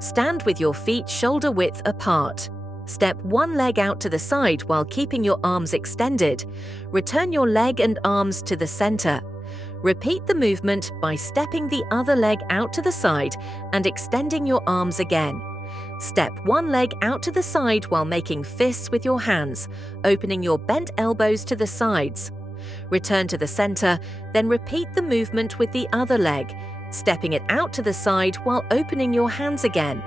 Stand with your feet shoulder width apart. Step one leg out to the side while keeping your arms extended. Return your leg and arms to the center. Repeat the movement by stepping the other leg out to the side and extending your arms again. Step one leg out to the side while making fists with your hands, opening your bent elbows to the sides. Return to the center, then repeat the movement with the other leg, stepping it out to the side while opening your hands again.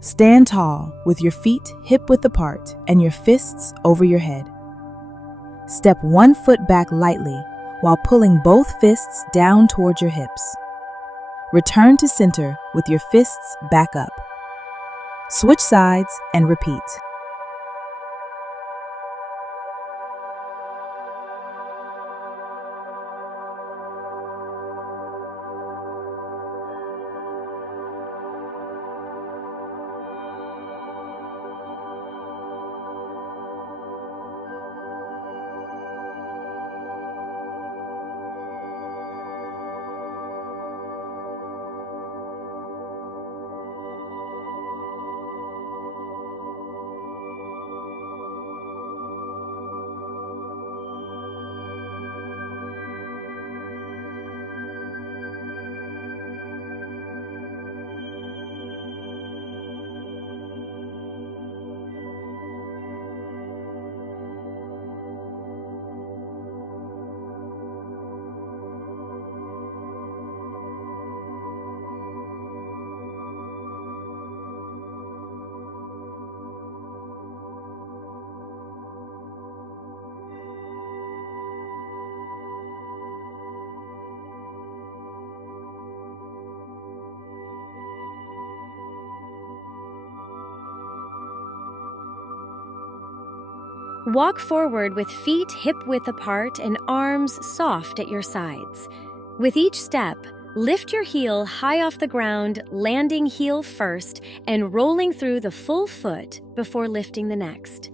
Stand tall with your feet hip-width apart and your fists over your head. Step one foot back lightly while pulling both fists down towards your hips. Return to center with your fists back up. Switch sides and repeat. Walk forward with feet hip-width apart and arms soft at your sides. With each step, lift your heel high off the ground, landing heel first and rolling through the full foot before lifting the next.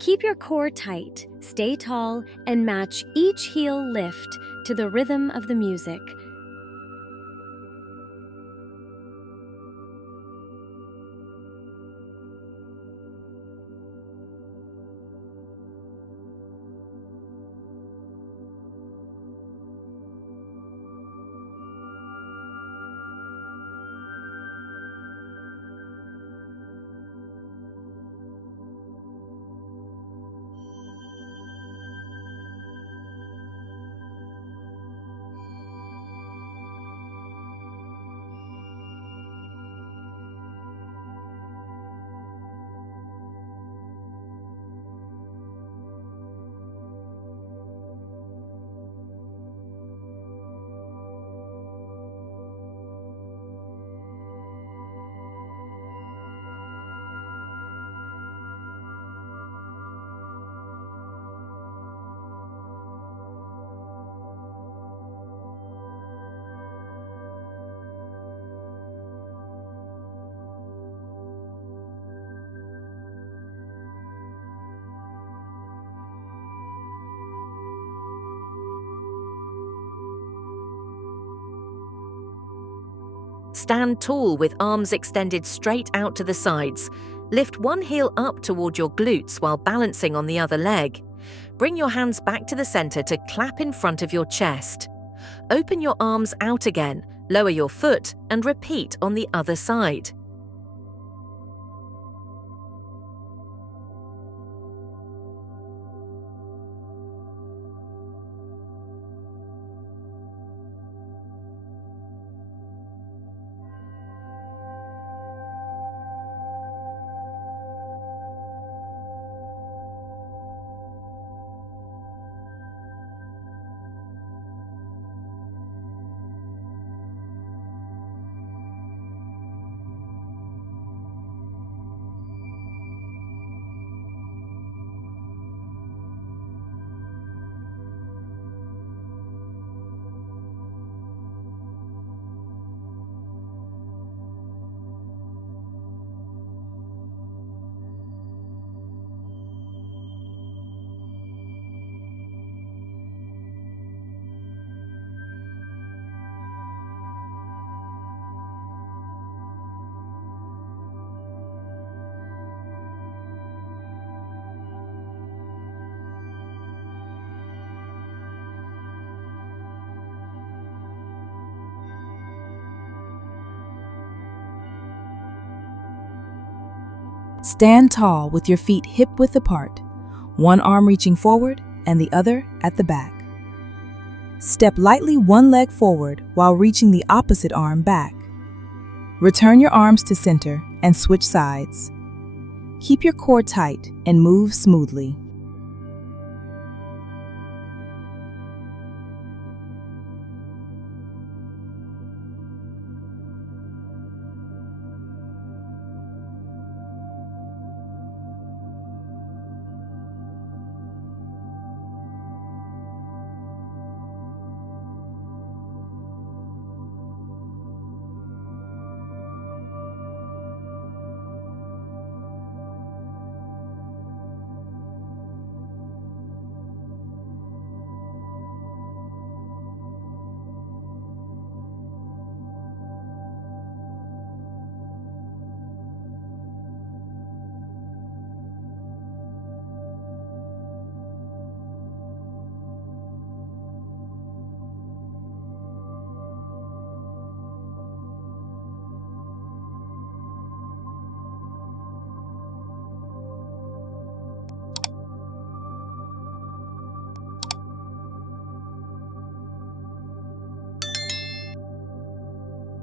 Keep your core tight, stay tall, and match each heel lift to the rhythm of the music. Stand tall with arms extended straight out to the sides. Lift one heel up toward your glutes while balancing on the other leg. Bring your hands back to the center to clap in front of your chest. Open your arms out again, lower your foot, and repeat on the other side. Stand tall with your feet hip-width apart, one arm reaching forward and the other at the back. Step lightly one leg forward while reaching the opposite arm back. Return your arms to center and switch sides. Keep your core tight and move smoothly.